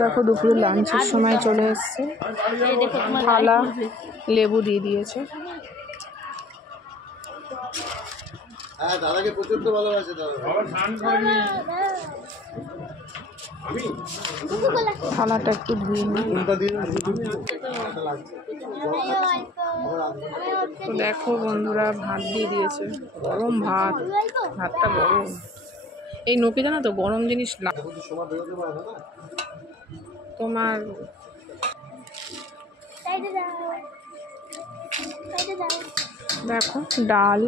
দেখো দুপুরে লাঞ্চের সময় চলে এসছে, থালা লেবু দিয়ে দিয়েছে। দাদাকে প্রচন্ড ভালোবাসে থালাটা একটু ধুয়ে নিই। তো দেখো বন্ধুরা ভাত দিয়ে দিয়েছে, গরম ভাত, ভাতটা গরম। এই নোকে জানো তো গরম জিনিস তোমার দেখো ডাল,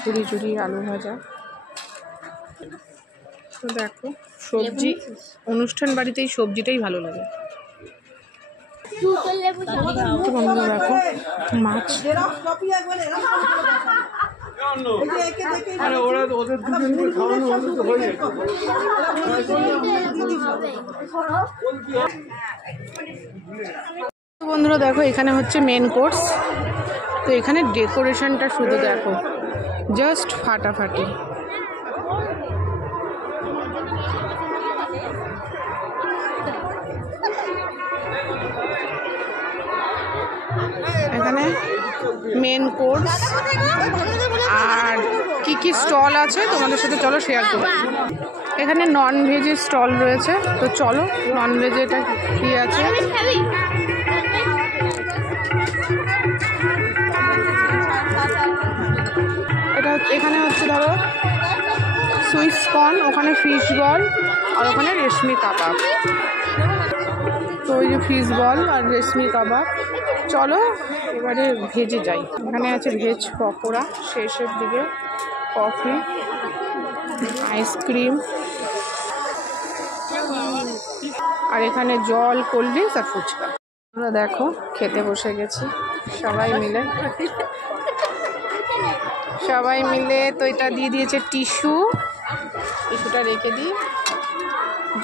ঝুরি ঝুরি আলু ভাজা। তো দেখো সবজি, অনুষ্ঠান বাড়িতে এই সবজিটাই ভালো লাগে। তো বন্ধুরা দেখো মাছ, বন্ধুরা দেখো এখানে হচ্ছে মেন কোর্স। তো এখানে ডেকোরেশনটা শুধু দেখো, জাস্ট ফাটাফাটি। এখানে মেন কোর্স আর কি কি স্টল আছে তোমাদের সাথে চলো শেয়ার করব। এখানে নন ভেজের স্টল রয়েছে, তো চলো নন ভেজে এটা কি আছে। এটা এখানে হচ্ছে ধরো সুইস কর্ন, ওখানে ফিশ বল, আর ওখানে রেশমি কাবাব। তো ওই যে ফিশ বল আর রেশমি কাবাব। চলো এবারে ভেজে যাই। এখানে আছে ভেজ পকোড়া, শেষের দিকে কফি, আইসক্রিম, আর এখানে জল, কোল্ড ড্রিঙ্কস আর ফুচকা। আমরা দেখো খেতে বসে গেছি সবাই মিলে। তো এটা দিয়ে দিয়েছে টিস্যু, টিস্যুটা রেখে দিই,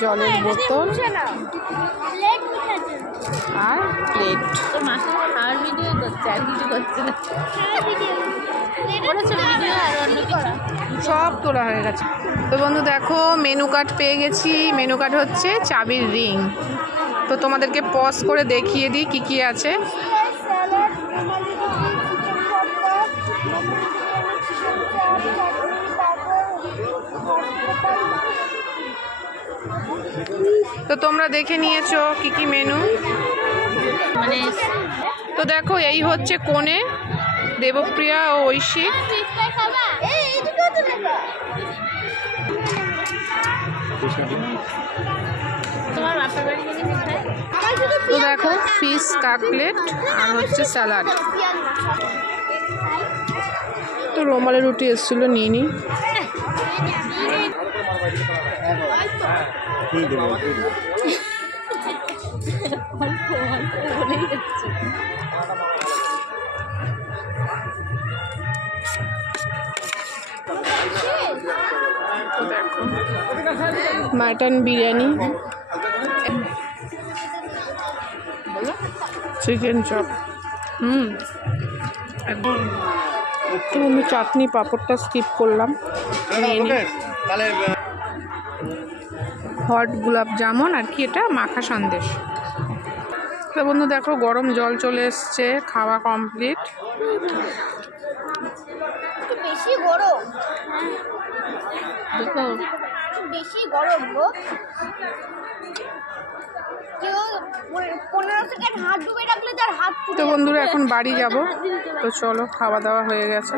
জলের বোতল আর প্লেট। আর ভিডিও করছে, আর কিছু করছে না, সব তোলা হয়ে গেছে। তো বন্ধু দেখো মেনু কার্ড পেয়ে গেছি। মেনু কার্ড হচ্ছে চাবির রিং। তো তোমাদেরকে পজ করে দেখিয়ে দিই কি কি আছে। তো তোমরা দেখে নিয়েছো কি কি মেনু। মানে তো দেখো এই হচ্ছে কোণে দেবপ্রিয়া ও ঐশিক। তো দেখো ফিশ কাটলেট আর হচ্ছে স্যালাড। তো রুমালি রুটি এসেছিল, নিয়ে নিই। মাটন বিরিয়ানি, চিকেন চপ, একদম। তো আমি চাটনি পাঁপড়টা স্কিপ করলাম, নিয়ে নিই। হট গোলাপ জামুন আর কি এটা মাখা সন্দেশ। তো বন্ধু দেখো গরম জল চলে এসছে, খাওয়া কমপ্লিট। বেশি গরম, দেখো বেশি গরম গো। কেউ 15 সেকেন্ড হাত ডুবে রাখলে তার হাত। তো বন্ধুরা এখন বাড়ি যাব। তো চলো খাওয়া দাওয়া হয়ে গেছে।